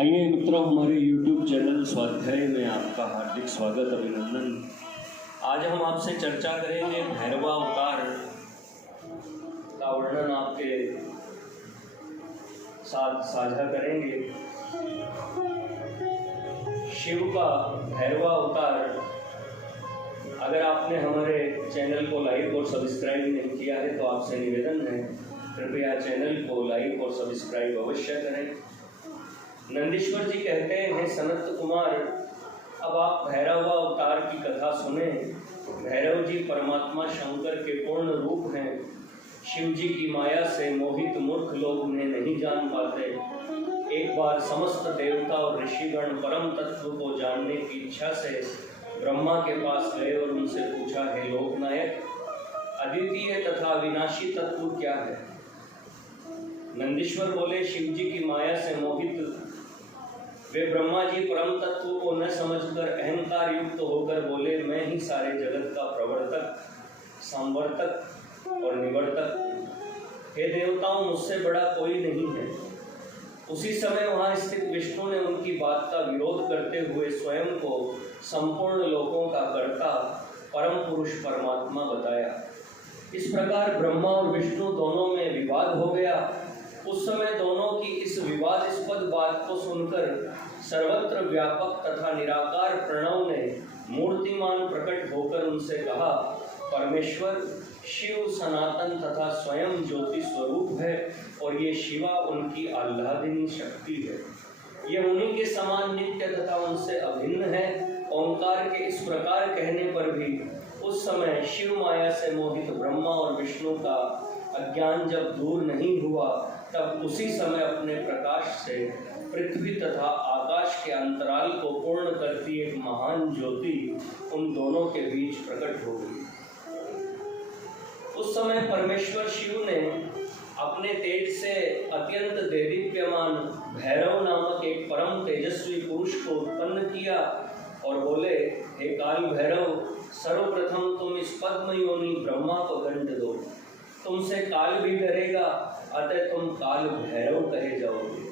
आइए मित्रों, हमारे YouTube चैनल स्वाध्याय में आपका हार्दिक स्वागत, अभिनंदन। आज हम आपसे चर्चा करेंगे भैरवावतार का वर्णन आपके साथ साझा करेंगे। शिव का भैरवावतार, अगर आपने हमारे चैनल को लाइक और सब्सक्राइब नहीं किया है तो आपसे निवेदन है, कृपया चैनल को लाइक और सब्सक्राइब अवश्य करें। नंदीश्वर जी कहते हैं, सनत कुमार, अब आप भैरव अवतार की कथा सुने। भैरव जी परमात्मा शंकर के पूर्ण रूप हैं। शिव जी की माया से मोहित मूर्ख लोग उन्हें नहीं जान पाते। एक बार समस्त देवता और ऋषिगण परम तत्व को जानने की इच्छा से ब्रह्मा के पास गए और उनसे पूछा, हे लोकनायक, अद्वितीय तथा विनाशी तत्व क्या है? नंदीश्वर बोले, शिव जी की माया से मोहित वे ब्रह्मा जी परम तत्व को न समझकर अहंकार युक्त होकर बोले, मैं ही सारे जगत का प्रवर्तक, संवर्तक और निवर्तक। हे देवताओं, मुझसे बड़ा कोई नहीं है। उसी समय वहां स्थित विष्णु ने उनकी बात का विरोध करते हुए स्वयं को संपूर्ण लोकों का कर्ता परम पुरुष परमात्मा बताया। इस प्रकार ब्रह्मा और विष्णु दोनों में विवाद हो गया। उस समय दोनों की इस विवादास्पद बात को सुनकर सर्वत्र व्यापक तथा निराकार प्रणव ने मूर्तिमान प्रकट होकर उनसे कहा, परमेश्वर शिव सनातन तथा स्वयं ज्योति स्वरूप है और ये शिवा उनकी आह्लादिनी शक्ति है। ये उन्हीं के समान नित्य तथा उनसे अभिन्न है। ओंकार के इस प्रकार कहने पर भी उस समय शिव माया से मोहित ब्रह्मा और विष्णु का अज्ञान जब दूर नहीं हुआ, तब उसी समय अपने प्रकाश से पृथ्वी तथा आकाश के अंतराल को पूर्ण करती एक महान ज्योति उन दोनों के बीच प्रकट हो गई। उस समय परमेश्वर शिव ने अपने तेज से अत्यंत देदीप्यमान भैरव नामक एक परम तेजस्वी पुरुष को उत्पन्न किया और बोले, हे काल भैरव, सर्वप्रथम तुम इस पद्म योनि ब्रह्मा को दंड दो। तुमसे काल भी डरेगा, अतः तुम काल भैरव कहे जाओगे।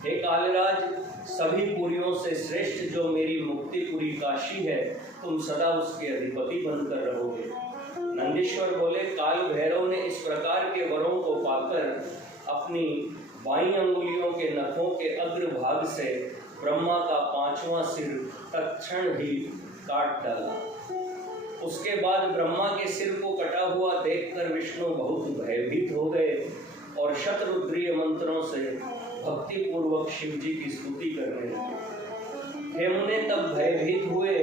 हे कालराज, सभी पुरियों से श्रेष्ठ जो मेरी मुक्तिपुरी काशी है, तुम सदा उसके अधिपति बनकर रहोगे। नंदीश्वर बोले, काल भैरव ने इस प्रकार के वरों को पाकर अपनी बाईं अंगुलियों के नखों के अग्रभाग से ब्रह्मा का 5वां सिर तत्क्षण ही काट डाला। उसके बाद ब्रह्मा के सिर को कटा हुआ देखकर विष्णु बहुत भयभीत हो गए और शतरुद्रीय मंत्रों से भक्ति पूर्वक शिव जी की स्तुति करने लगे। हे मुने, तब भयभीत हुए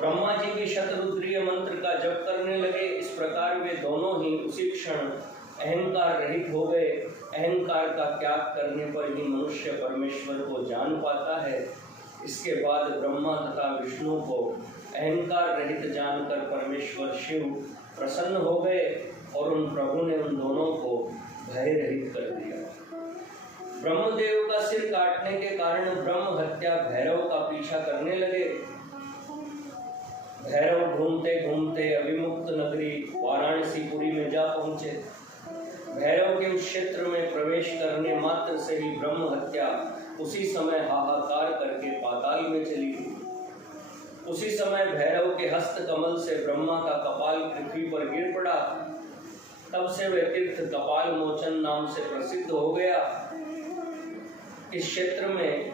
ब्रह्मा जी भी शतरुद्रीय मंत्र का जप करने लगे। इस प्रकार वे दोनों ही उसी क्षण अहंकार रहित हो गए। अहंकार का त्याग करने पर ही मनुष्य परमेश्वर को जान पाता है। इसके बाद ब्रह्मा तथा विष्णु को अहंकार रहित जानकर परमेश्वर शिव प्रसन्न हो गए और उन प्रभु ने उन दोनों को भय रहित कर दिया। ब्रह्मदेव का सिर काटने के कारण ब्रह्म हत्या भैरव का पीछा करने लगे। भैरव घूमते घूमते अभिमुक्त नगरी वाराणसीपुरी में जा पहुंचे। भैरव के उस क्षेत्र में प्रवेश करने मात्र से ही ब्रह्म हत्या उसी समय हाहाकार करके पाताल में चली गई। उसी समय भैरव के हस्त कमल से ब्रह्मा का कपाल पृथ्वी पर गिर पड़ा। तब से वह तीर्थ कपाल मोचन नाम से प्रसिद्ध हो गया। इस क्षेत्र में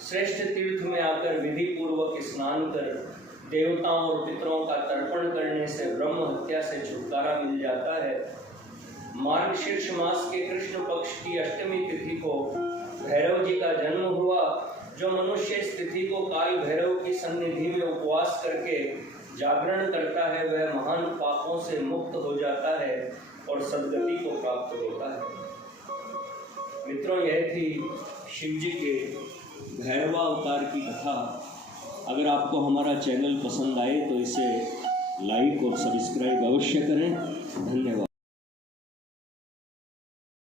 श्रेष्ठ तीर्थ में आकर विधि पूर्वक स्नान कर देवताओं और पितरों का तर्पण करने से ब्रह्म हत्या से छुटकारा मिल जाता है। मार्गशीर्ष मास के कृष्ण पक्ष की अष्टमी तिथि को भैरव जी का जन्म हुआ। जो मनुष्य इस तिथि को काल भैरव की सन्निधि में उपवास करके जागरण करता है, वह महान पापों से मुक्त हो जाता है और सद्गति को प्राप्त होता है। मित्रों, यह थी शिव जी के भैरवावतार की कथा। अगर आपको हमारा चैनल पसंद आए तो इसे लाइक और सब्सक्राइब अवश्य करें। धन्यवाद।